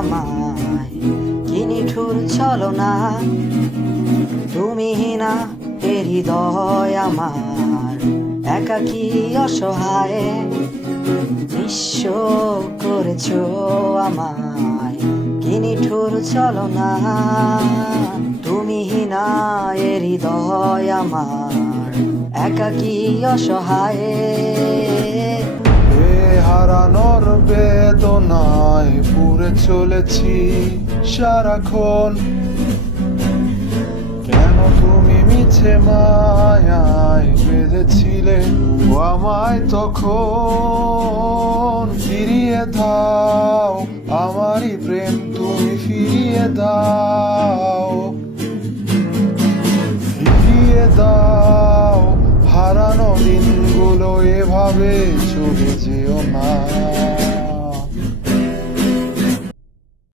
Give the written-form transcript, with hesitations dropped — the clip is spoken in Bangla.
আমায়, কি নিঠুর ছলনা। তুমি না এ হৃদয় আমার, একাকী অসহায়, নিঃস্ব করেছো আমায়, কি নিঠুর ছলনা। তুমি না এ হৃদয় আমার, একাকী অসহায়। হারানোর বেদনায় পুড়ে চলেছি সারাক্ষণ। কেন তুমি মিছে মায়ায় বেঁধেছিলে আমায় তখন? ফিরিয়ে দাও আমারই প্রেম, তুমি ফিরিয়ে দাও, ফিরিয়ে দাও। হারানো দিনগুলো এভাবে চলে যেও না।